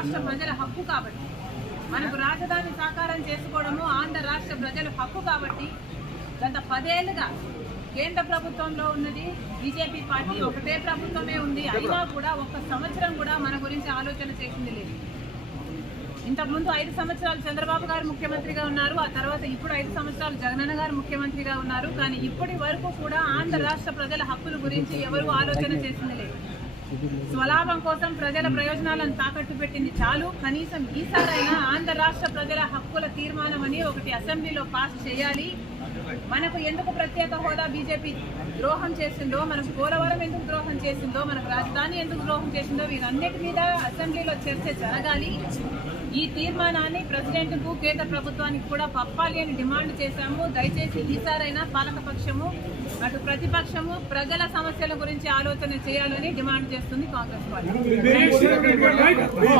రాష్ట్ర ప్రజల హక్కు కాబట్టి, మనకు రాజధాని సాకారం చేసుకోవడము ఆంధ్ర రాష్ట్ర ప్రజల హక్కు కాబట్టి గత 10 ఏళ్లుగా కేంద్ర ప్రభుత్వంలో ఉన్నది బీజేపీ పార్టీ ఒకటే ప్రభుత్వమే ఉంది. అయినా కూడా ఒక్క సంవత్సరం కూడా మన గురించి ఆలోచన చేసింది లేదు. ఇంతకుముందు 5 సంవత్సరాలు చంద్రబాబు గారు ముఖ్యమంత్రిగా ఉన్నారు, ఆ తర్వాత ఇప్పుడు 5 సంవత్సరాలు జగనన్న గారు ముఖ్యమంత్రిగా ఉన్నారు. కానీ ఇప్పటి వరకు కూడా ఆంధ్ర రాష్ట్ర ప్రజల హక్కుల గురించి ఎవరూ ఆలోచన చేసింది లేదు. స్వలాభం కోసం ప్రజల ప్రయోజనాలను తాకట్టు పెట్టింది చాలు. కనీసం ఈసారైనా ఆంధ్ర రాష్ట్ర ప్రజల హక్కుల తీర్మానం అని ఒకటి అసెంబ్లీలో పాస్ చేయాలి. మనకు ఎందుకు ప్రత్యేక హోదా బీజేపీ ద్రోహం చేసిందో, మనకు పోలవరం ఎందుకు ద్రోహం చేసిందో, మనకు రాజధాని ఎందుకు ద్రోహం చేసిందో వీరన్నిటి మీద అసెంబ్లీలో చర్చ జరగాలి. ఈ తీర్మానాన్ని ప్రెసిడెంట్కు కేంద్ర ప్రభుత్వానికి కూడా పంపాలి అని డిమాండ్ చేశాము. దయచేసి ఈసారైనా పాలకపక్షము అటు ప్రతిపక్షము ప్రజల సమస్యల గురించి ఆలోచన చేయాలని డిమాండ్ చేస్తుంది కాంగ్రెస్ పార్టీ.